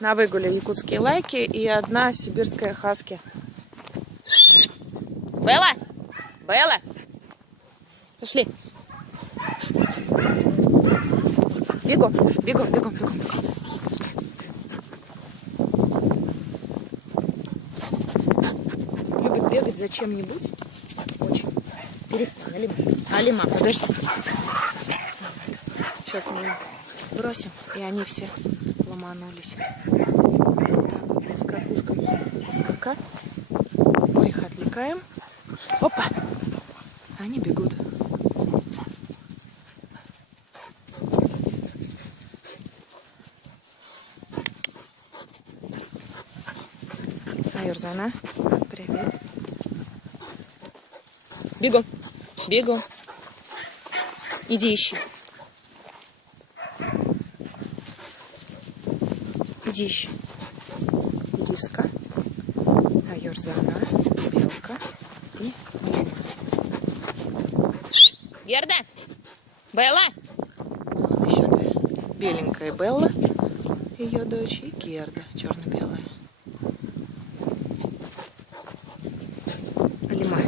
На выгуле якутские лайки и одна сибирская хаски. Белла! Белла! Пошли. Бегом, бегом, бегом, бегом, бегом. Любит бегать за чем-нибудь. Очень. Перестань, Алима. Алима, подожди. Сейчас мы бросим, и они все ломанулись. Так вот, по скакушкам поскака. Мы их отвлекаем. Опа! Они бегут. Аюрзана, привет. Бегом, бегом. Иди ищи. Иди ищи. Ириска, Аюрзана, Белка и Алима. Герда! Белла! Вот еще одна беленькая Белла, ее дочь, и Герда, черно-белая. Алима.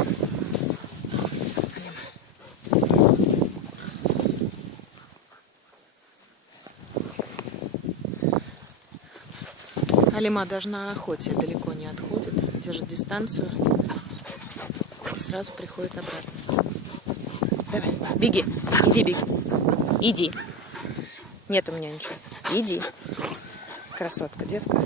Алима даже на охоте далеко не отходит, держит дистанцию и сразу приходит обратно. Давай, беги, иди, беги, иди. Нет у меня ничего. Иди, красотка, девка.